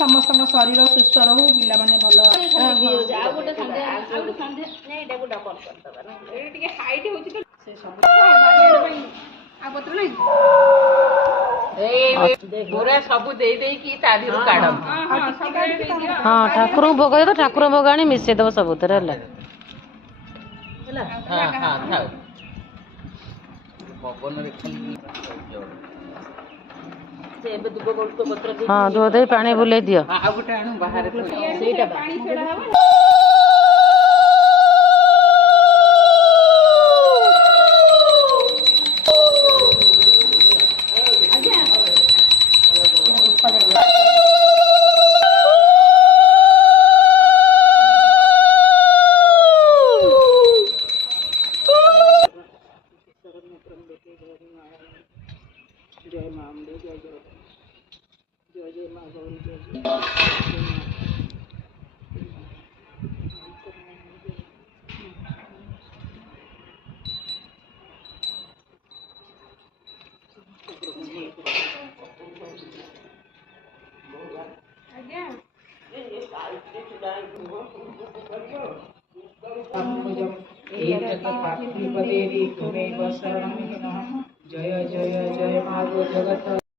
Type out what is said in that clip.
समस्त शरीर सुस्थ रहू पिला माने भल हाँ ठाकुर भोग तो ठाकुर भोग आनी मिसेदब सबुतर है हाँ दूध पानी बुले दियो जय मां अम्बे जय जय जय जय मां गौरी जय जय जय जय जय मां जगत